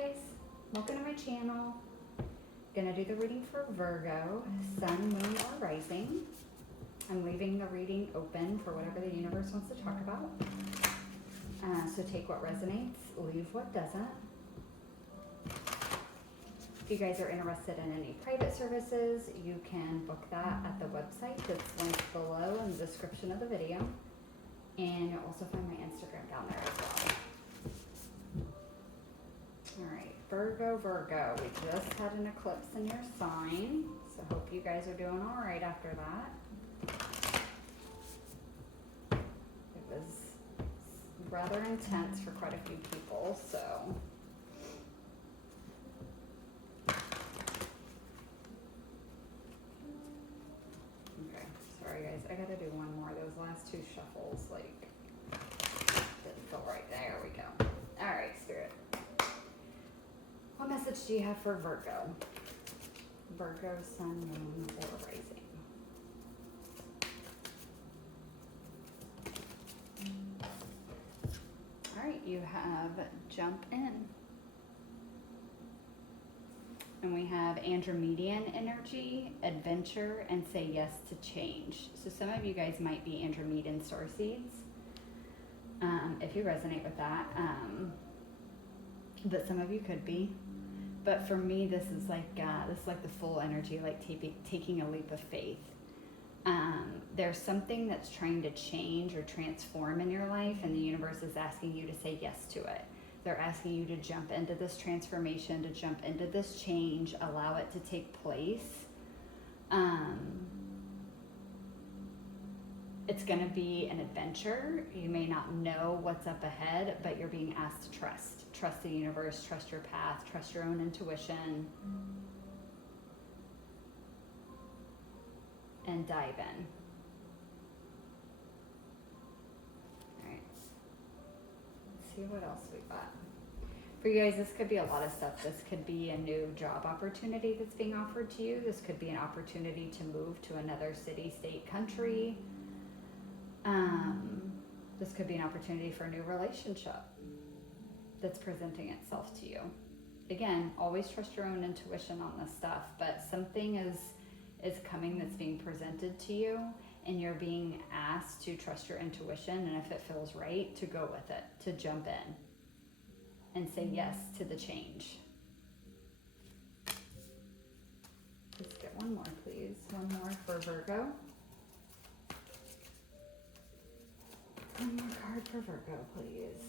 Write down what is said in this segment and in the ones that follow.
guys, welcome to my channel. Gonna do the reading for Virgo, Sun, Moon, or Rising. I'm leaving the reading open for whatever the universe wants to talk about. So take what resonates, leave what doesn't. If you guys are interested in any private services, you can book that at the website that's linked below in the description of the video. And you'll also find my Instagram down there as well. Alright, Virgo, we just had an eclipse in your sign, so hope you guys are doing alright after that. It was rather intense for quite a few people, so. Okay, sorry guys, I gotta do one more. Those last two shuffles, like, didn't feel right. There we go. Alright, Spirit. What message do you have for Virgo? Virgo, Sun, Moon, or Rising? All right, you have Jump In. And we have Andromedian energy, adventure, and say yes to change. So some of you guys might be Andromedian star seeds. If you resonate with that, but some of you could be. But for me, this is like the full energy, like taking a leap of faith. There's something that's trying to change or transform in your life, and the universe is asking you to say yes to it. They're asking you to jump into this transformation, to jump into this change, allow it to take place. It's going to be an adventure. You may not know what's up ahead, but you're being asked to trust. Trust the universe, trust your path, trust your own intuition, and dive in. All right. Let's see what else we got. For you guys, this could be a lot of stuff. This could be a new job opportunity that's being offered to you. This could be an opportunity to move to another city, state, country. This could be an opportunity for a new relationship that's presenting itself to you. Again, always trust your own intuition on this stuff, but something is coming that's being presented to you, and you're being asked to trust your intuition, and if it feels right, to go with it, to jump in and say yes to the change. Let's get one more, please. One more for Virgo. One more card for Virgo, please.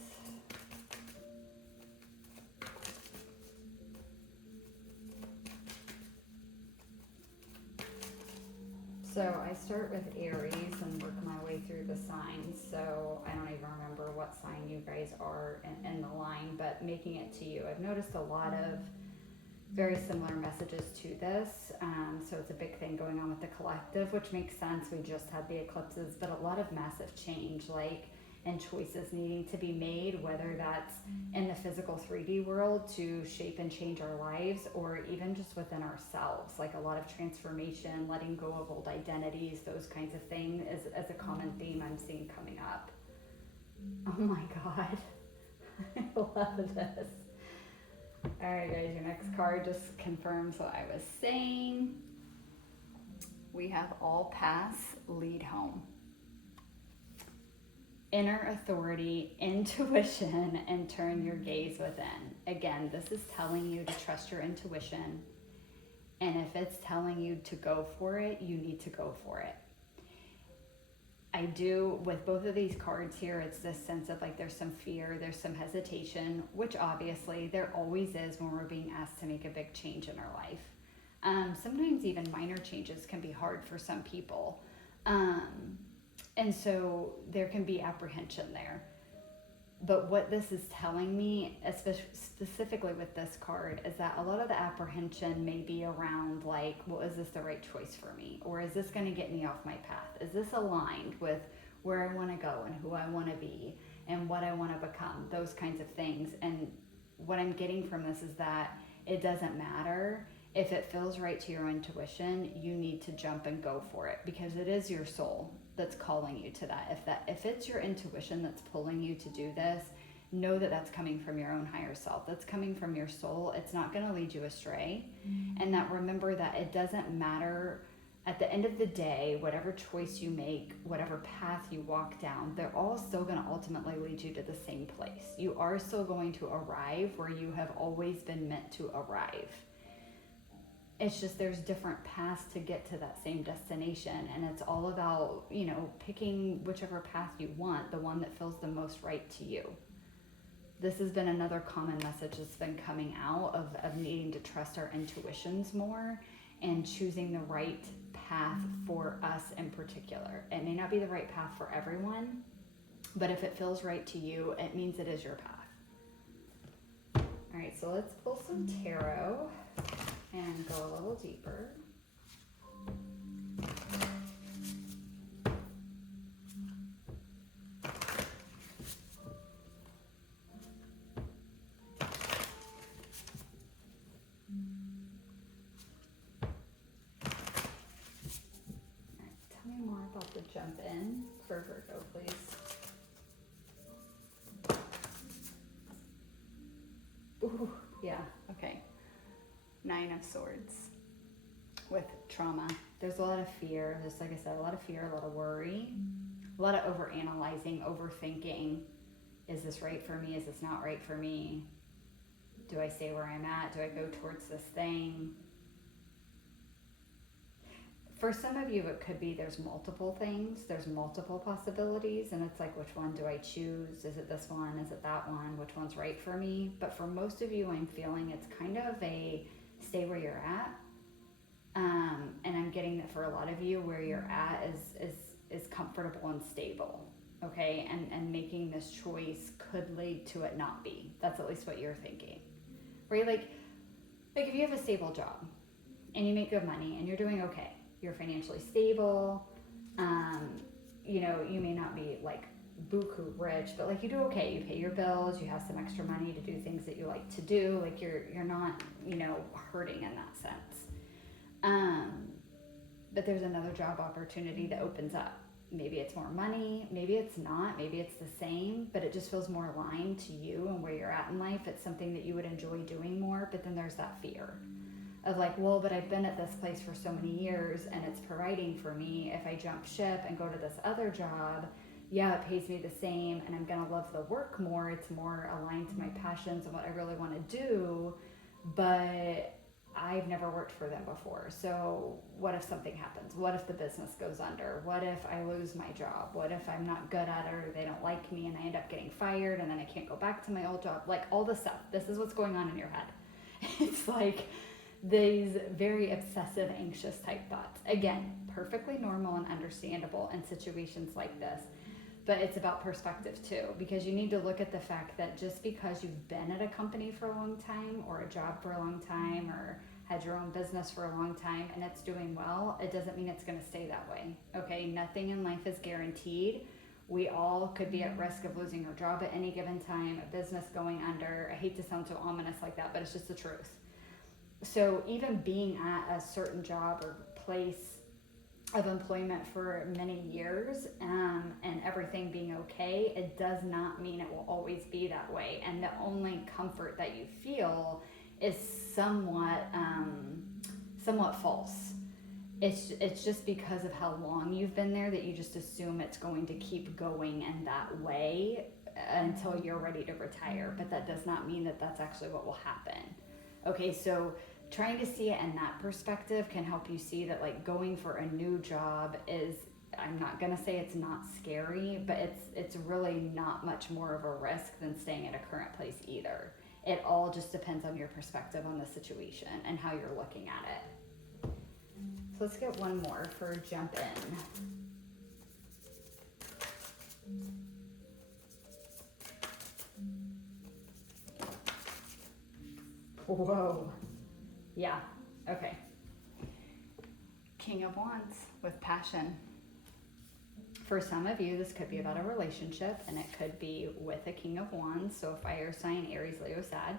So I start with Aries and work my way through the signs. So I don't even remember what sign you guys are in the line, but making it to you. I've noticed a lot of very similar messages to this. So it's a big thing going on with the collective, which makes sense. We just had the eclipses, but a lot of massive change, and choices needing to be made, whether that's in the physical 3D world to shape and change our lives, or even just within ourselves, like a lot of transformation, letting go of old identities, those kinds of things as a common theme I'm seeing coming up. Oh my God, I love this. All right, guys, your next card just confirms what I was saying. We have all paths lead home. Inner authority, intuition, and turn your gaze within. Again, this is telling you to trust your intuition. And if it's telling you to go for it, you need to go for it. I do, with both of these cards here, it's this sense of like there's some fear, there's some hesitation, which obviously there always is when we're being asked to make a big change in our life. Sometimes even minor changes can be hard for some people. And so there can be apprehension there. But what this is telling me, specifically with this card, is that a lot of the apprehension may be around like, well, is this the right choice for me? Or is this going to get me off my path? Is this aligned with where I want to go and who I want to be and what I want to become? Those kinds of things. And what I'm getting from this is that it doesn't matter. If it feels right to your intuition, you need to jump and go for it, because it is your soul that's calling you to that. If it's your intuition that's pulling you to do this, know that that's coming from your own higher self. That's coming from your soul. It's not going to lead you astray. And that remember that it doesn't matter at the end of the day, whatever choice you make, whatever path you walk down, they're all still going to ultimately lead you to the same place. You are still going to arrive where you have always been meant to arrive. It's just there's different paths to get to that same destination, and it's all about, you know, picking whichever path you want, the one that feels the most right to you. This has been another common message that's been coming out of needing to trust our intuitions more and choosing the right path for us in particular. It may not be the right path for everyone, but if it feels right to you, it means it is your path. All right, so let's pull some tarot and go a little deeper. Tell me more about the jump in for Virgo, please. Ooh, yeah, okay. 9 of Swords with trauma. There's a lot of fear, just like I said, a lot of fear, a lot of worry, a lot of overanalyzing, overthinking. Is this right for me? Is this not right for me? Do I stay where I'm at? Do I go towards this thing? For some of you, it could be there's multiple things, there's multiple possibilities, and it's like, which one do I choose? Is it this one? Is it that one? Which one's right for me? But for most of you, I'm feeling it's kind of a stay where you're at. And I'm getting that for a lot of you, where you're at is comfortable and stable, okay? And making this choice could lead to it not be. That's at least what you're thinking. Right? Like if you have a stable job and you make good money and you're doing okay, you're financially stable, you know, you may not be like buku rich, but like you do okay, you pay your bills, you have some extra money to do things that you like to do, like you're not, you know, hurting in that sense. But there's another job opportunity that opens up. Maybe it's more money, maybe it's not, maybe it's the same, but it just feels more aligned to you and where you're at in life. It's something that you would enjoy doing more, but then there's that fear of like, well, but I've been at this place for so many years and it's providing for me. If I jump ship and go to this other job, yeah, it pays me the same and I'm gonna love the work more. It's more aligned to my passions and what I really want to do, but I've never worked for them before. So what if something happens? What if the business goes under? What if I lose my job? What if I'm not good at it, or they don't like me and I end up getting fired and then I can't go back to my old job? Like all this stuff. This is what's going on in your head. It's like these very obsessive, anxious type thoughts. Again, perfectly normal and understandable in situations like this. But it's about perspective too, because you need to look at the fact that just because you've been at a company for a long time, or a job for a long time, or had your own business for a long time and it's doing well, it doesn't mean it's going to stay that way. Okay, nothing in life is guaranteed. We all could be at risk of losing our job at any given time, a business going under. I hate to sound so ominous like that, but it's just the truth. So even being at a certain job or place of employment for many years, and everything being okay, it does not mean it will always be that way. And the only comfort that you feel is somewhat false. It's just because of how long you've been there that you just assume it's going to keep going in that way until you're ready to retire. But that does not mean that that's actually what will happen. Okay, so trying to see it in that perspective can help you see that like going for a new job is, I'm not gonna say it's not scary, but it's really not much more of a risk than staying at a current place either. It all just depends on your perspective on the situation and how you're looking at it. So let's get one more for jump in. Whoa. Yeah, okay. King of Wands with passion. For some of you, this could be about a relationship, and it could be with a King of Wands, so fire sign, Aries, Leo, Sag.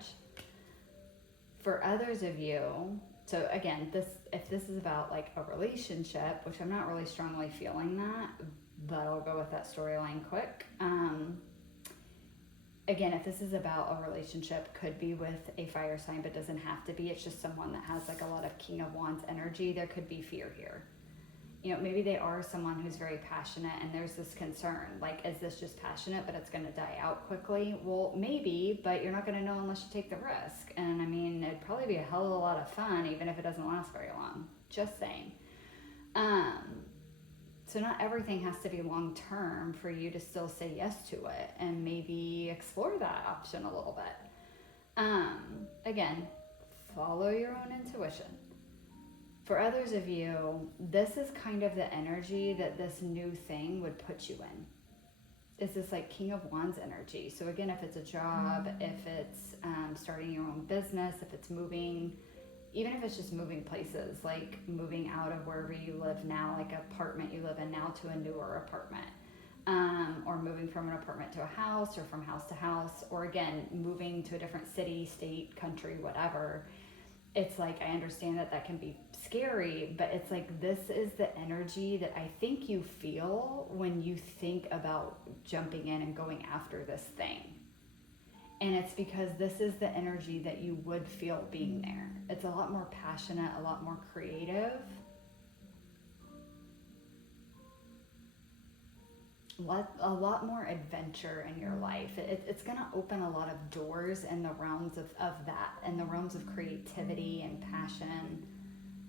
For others of you, so again, if this is about like a relationship, which I'm not really strongly feeling that, but I'll go with that storyline quick. again, if this is about a relationship, could be with a fire sign, but doesn't have to be. It's just someone that has like a lot of King of Wands energy. There could be fear here. You know, maybe they are someone who's very passionate and there's this concern, like, is this just passionate, but it's going to die out quickly? Well, maybe, but you're not going to know unless you take the risk. And I mean, it'd probably be a hell of a lot of fun, even if it doesn't last very long. Just saying. So not everything has to be long term for you to still say yes to it and maybe explore that option a little bit. Again, follow your own intuition. For others of you, this is kind of the energy that this new thing would put you in. It's this like King of Wands energy. So again, if it's a job, if it's starting your own business, if it's moving, even if it's just moving places, like moving out of wherever you live now, like apartment you live in now to a newer apartment, or moving from an apartment to a house or from house to house, or again, moving to a different city, state, country, whatever. It's like, I understand that that can be scary, but it's like, this is the energy that I think you feel when you think about jumping in and going after this thing. And it's because this is the energy that you would feel being there. It's a lot more passionate, a lot more creative. A lot more adventure in your life. It's going to open a lot of doors in the realms of that, in the realms of creativity and passion,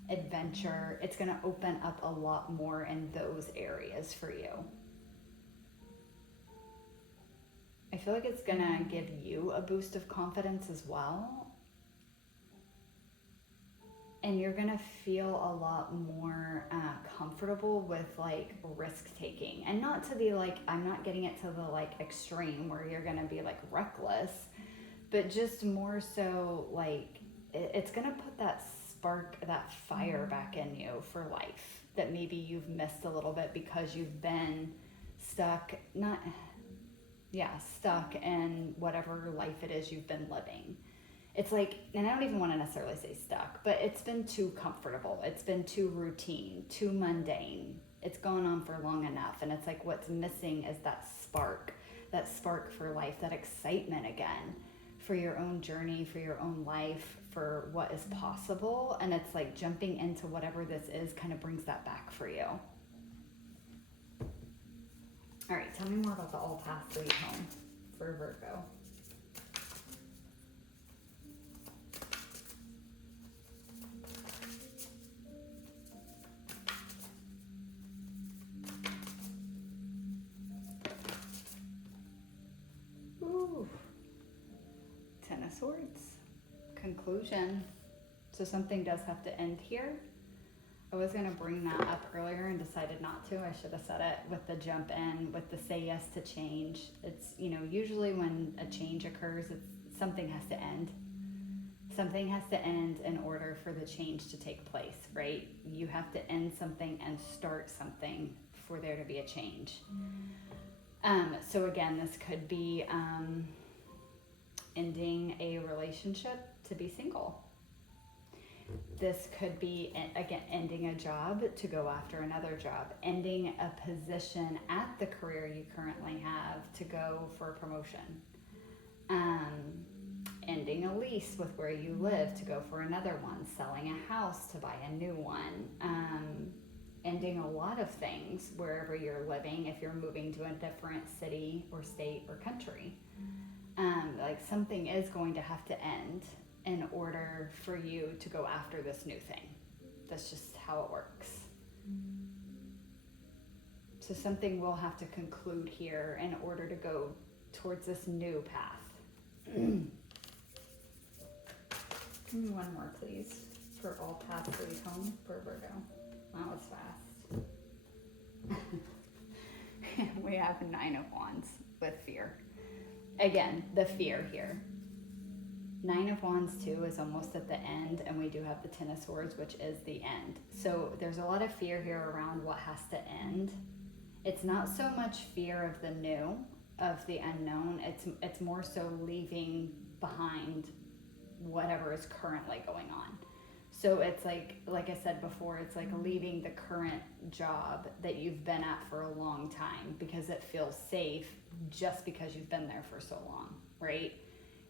adventure. It's going to open up a lot more in those areas for you. I feel like it's going to give you a boost of confidence as well. And you're going to feel a lot more comfortable with like risk taking, and not to the like, I'm not getting it to the like extreme where you're going to be like reckless, but just more so like it's going to put that spark, that fire back in you for life that maybe you've missed a little bit because you've been stuck in whatever life it is you've been living. It's like, and I don't even want to necessarily say stuck, but it's been too comfortable. It's been too routine, too mundane. It's gone on for long enough. And it's like, what's missing is that spark for life, that excitement again, for your own journey, for your own life, for what is possible. And it's like jumping into whatever this is kind of brings that back for you. All right, tell me more about the all paths lead home for Virgo. Ooh. Ten of Swords. Conclusion. So something does have to end here. I was going to bring that up earlier and decided not to. I should have said it with the jump in, with the say yes to change. It's, you know, usually when a change occurs, something has to end. Something has to end in order for the change to take place, right? You have to end something and start something for there to be a change. So again, this could be ending a relationship to be single. This could be, again, ending a job to go after another job, ending a position at the career you currently have to go for a promotion, ending a lease with where you live to go for another one, selling a house to buy a new one, ending a lot of things wherever you're living if you're moving to a different city or state or country. Like something is going to have to end in order for you to go after this new thing. That's just how it works. So something will have to conclude here in order to go towards this new path. Give me one more, please, for all paths lead home for Virgo. That was fast. We have 9 of Wands with fear. Again, the fear here. 9 of Wands too is almost at the end, and we do have the 10 of Swords, which is the end. So there's a lot of fear here around what has to end. It's not so much fear of the new, of the unknown. It's more so leaving behind whatever is currently going on. So it's like I said before, it's like leaving the current job that you've been at for a long time because it feels safe just because you've been there for so long. right?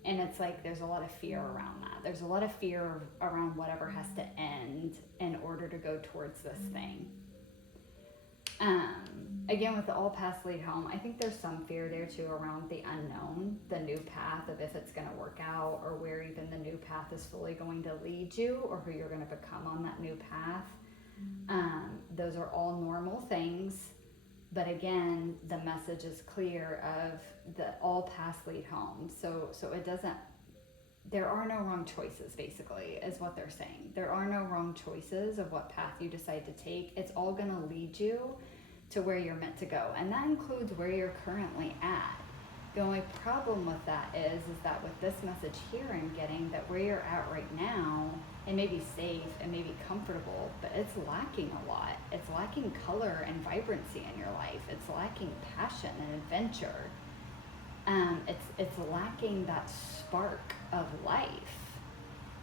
And it's like there's a lot of fear around that. There's a lot of fear around whatever has to end in order to go towards this thing. Again, with the all paths lead home, I think there's some fear there too around the unknown, the new path of if it's going to work out, or where even the new path is fully going to lead you, or who you're going to become on that new path. Those are all normal things, but again, the message is clear of the all paths lead home. So it doesn't. There are no wrong choices, basically, is what they're saying. There are no wrong choices of what path you decide to take. It's all going to lead you to where you're meant to go. And that includes where you're currently at. The only problem with that is that with this message here I'm getting, that where you're at right now, it may be safe, it may be comfortable, but it's lacking a lot. It's lacking color and vibrancy in your life. It's lacking passion and adventure. It's lacking that spark of life,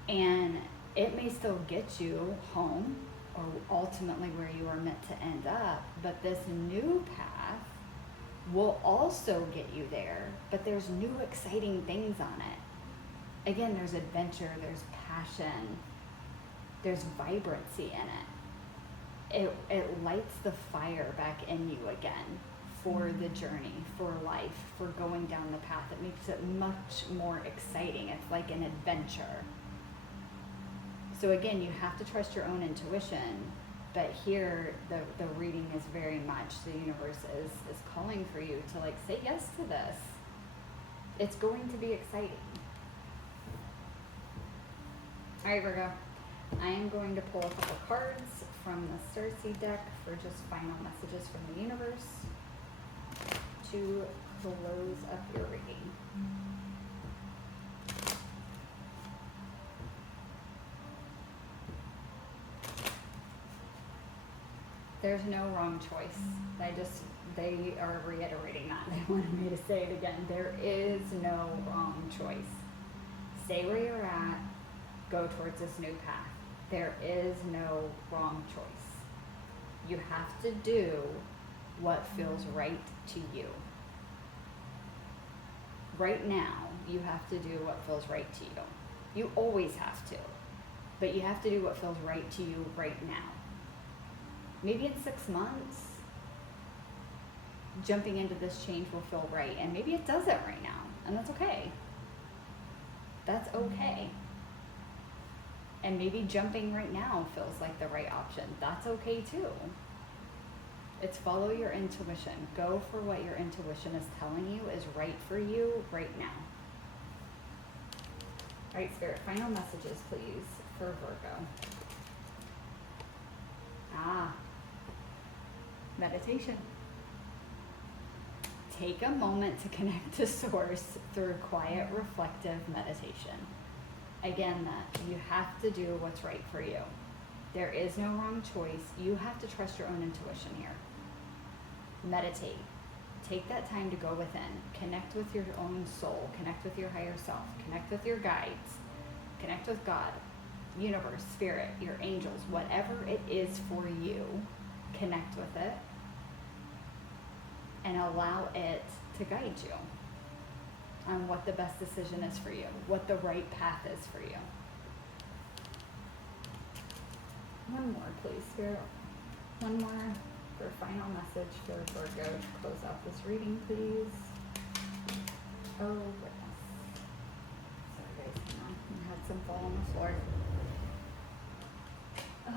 and it may still get you home or ultimately where you are meant to end up, but this new path will also get you there, but there's new exciting things on it. Again, there's adventure, there's passion, there's vibrancy in it. It lights the fire back in you again. For the journey, for life, for going down the path. It makes it much more exciting. It's like an adventure. So again, you have to trust your own intuition, but here the reading is very much, the universe is calling for you to like say yes to this. It's going to be exciting. All right, Virgo. I am going to pull a couple cards from the Starseed deck for just final messages from the universe to close up your reading. There's no wrong choice. They are reiterating that. They wanted me to say it again. There is no wrong choice. Stay where you're at. Go towards this new path. There is no wrong choice. You have to do what feels right to you. Right now, you have to do what feels right to you. You always have to, but you have to do what feels right to you right now. Maybe in 6 months, jumping into this change will feel right, and maybe it doesn't right now, and that's okay. That's okay. And maybe jumping right now feels like the right option. That's okay too. It's follow your intuition. Go for what your intuition is telling you is right for you right now. All right, Spirit, final messages, please, for Virgo. Meditation. Take a moment to connect to Source through quiet, reflective meditation. Again, that you have to do what's right for you. There is no wrong choice. You have to trust your own intuition here. Meditate. Take that time to go within. Connect with your own soul. Connect with your higher self. Connect with your guides. Connect with God, universe, spirit, your angels, whatever it is for you. Connect with it and allow it to guide you on what the best decision is for you, what the right path is for you. One more, please, Spirit. One more for final message for Virgo to close out this reading, please. Oh, goodness. Sorry, guys. Hang on. I had some fall on the floor. Oh.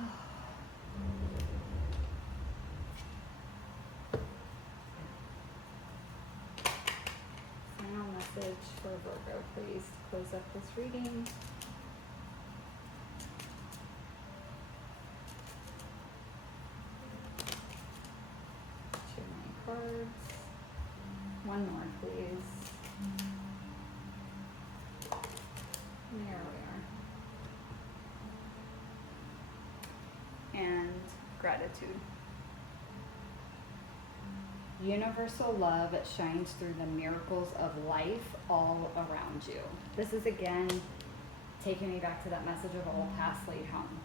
Final message for Virgo, please. Close up this reading. Cards. One more, please. There we are. And gratitude. Universal love, it shines through the miracles of life all around you. This is again taking me back to that message of all paths lead home.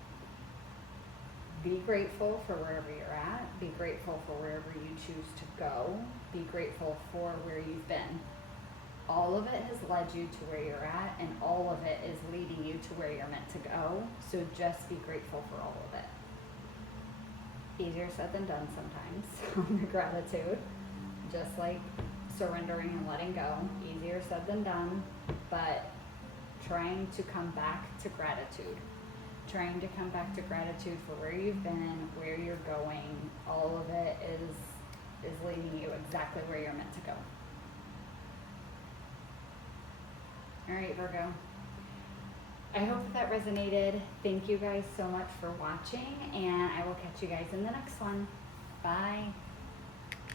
Be grateful for wherever you're at. Be grateful for wherever you choose to go. Be grateful for where you've been. all of it has led you to where you're at, and all of it is leading you to where you're meant to go. So just be grateful for all of it. Easier said than done sometimes on the gratitude, just like surrendering and letting go. Easier said than done, but trying to come back to gratitude. Trying to come back to gratitude for where you've been, where you're going. All of it is leading you exactly where you're meant to go. All right, Virgo. I hope that resonated. Thank you guys so much for watching, and I will catch you guys in the next one. Bye.